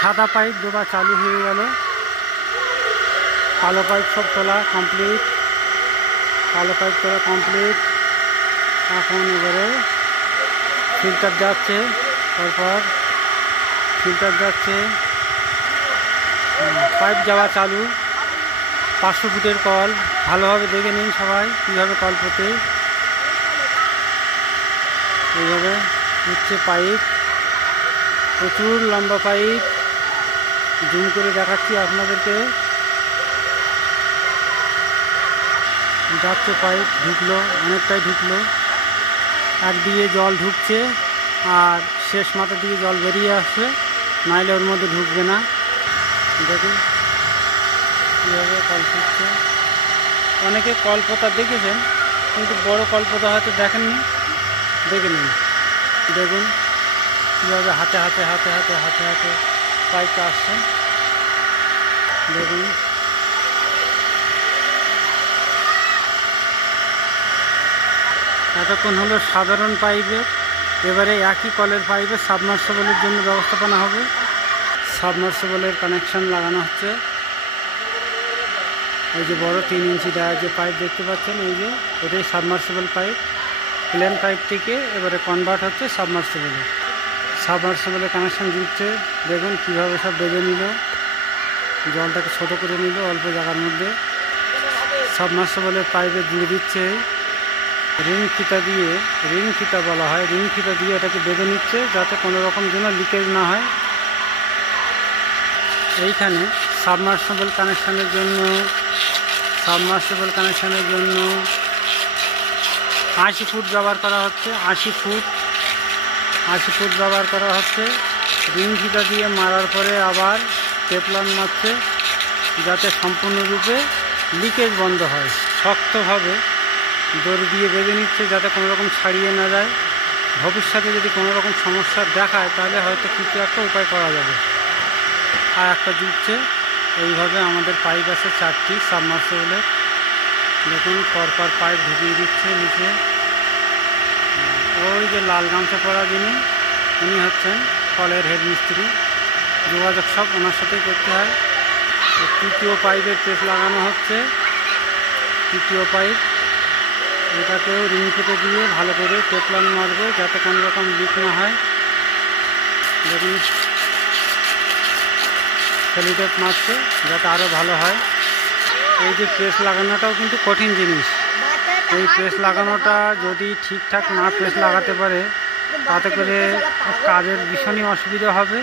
সাদা পাইপ দেওয়া চালু হয়ে গেল। কালো পাইপ সব তোলা কমপ্লিট। কালো পাইপ তোলা কমপ্লিট। এখন এবারে ফিল্টার যাচ্ছে, তারপর ফিল্টার যাচ্ছে, পাইপ যাওয়া চালু। 500 ফুটের কল। ভালোভাবে দেখে নিন সবাই কীভাবে কল পোতে। এইভাবে হচ্ছে পাইপ, প্রচুর লম্বা পাইপ। জুম করে দেখাচ্ছি আপনাদেরকে। যাচ্ছে পাইপ, ঢুকলো, অনেকটাই ঢুকলো। একদিকে জল ঢুকছে আর শেষ মাথা দিয়ে জল বেরিয়ে আসছে, নাইলে ওর মধ্যে ঢুকবে না। দেখুন কীভাবে কল ফুটছে। অনেকে কলপোতা দেখেছেন, কিন্তু বড় কলপোতা হয়তো দেখেননি, দেখে নিন। দেখুন কীভাবে হাতে হাতে হাতে হাতে হাতে হাতে পাইপটা আসছে। দেখুন এতক্ষণ হলো সাধারণ পাইপের, এবারে একই কলের পাইপে সাবমার্সিবলের জন্য ব্যবস্থাপনা হবে। সাবমার্সিবলের কানেকশন লাগানো হচ্ছে। এই যে বড় 3 ইঞ্চি যে পাইপ দেখতে পাচ্ছেন, এই যে এটাই সাবমার্সিবল পাইপ। প্লেন পাইপ থেকে এবারে কনভার্ট হচ্ছে সাবমার্সিবলে। সাবমার্সিবলের কানেকশান জুড়ছে। দেখুন কীভাবে সব বেঁধে নিল, জলটাকে ছোটো করে নিল অল্প জায়গার মধ্যে। সাবমার্সিবলের পাইপে জুড়ে দিচ্ছে রিং ফিতা দিয়ে, রিং ফিতা বলা হয়, রিং ফিতা দিয়ে এটাকে বেঁধে নিচ্ছে যাতে কোনো রকম যেন লিকেজ না হয়। এইখানে সাবমার্সিবল কানেকশানের জন্য 80 ফুট ব্যবহার করা হচ্ছে। 80 ফুট ব্যবহার করা হচ্ছে। রিং ফিতা দিয়ে মারার পরে আবার টেপলান মারছে যাতে সম্পূর্ণরূপে লিকেজ বন্ধ হয়। শক্তভাবে দড়ি দিয়ে বেঁধে নিচ্ছে যাতে কোনো রকম ছাড়িয়ে না যায়। ভবিষ্যতে যদি কোনো রকম সমস্যা দেখায় তাহলে হয়তো কিছু একটা উপায় করা যাবে। আর একটা জুটছে। এইভাবে আমাদের পাইপ আছে 4টি সাবমার্সিবলের। দেখুন পরপর পাইপ ঢুকিয়ে দিচ্ছে নিচে। ওই যে লাল গামছা পরা যিনি, উনি হচ্ছেন কলের হেড মিস্ত্রি। যোগাযোগ সব ওনার সাথেই করতে হয়। 3য় পাইপের পেস লাগানো হচ্ছে। 3য় পাইপ, এটাকেও রিং ফিতে দিয়ে ভালো করে টেপলান মারবে যাতে কোনো রকম লিক না হয়। দেখুন সেলোটেপ মারছে যাতে আরও ভালো হয়। এই যে প্রেস লাগানোটাও কিন্তু কঠিন জিনিস। এই প্রেস লাগানোটা যদি ঠিকঠাক না প্রেস লাগাতে পারে তাতে করে কাজের ভীষণই অসুবিধা হবে।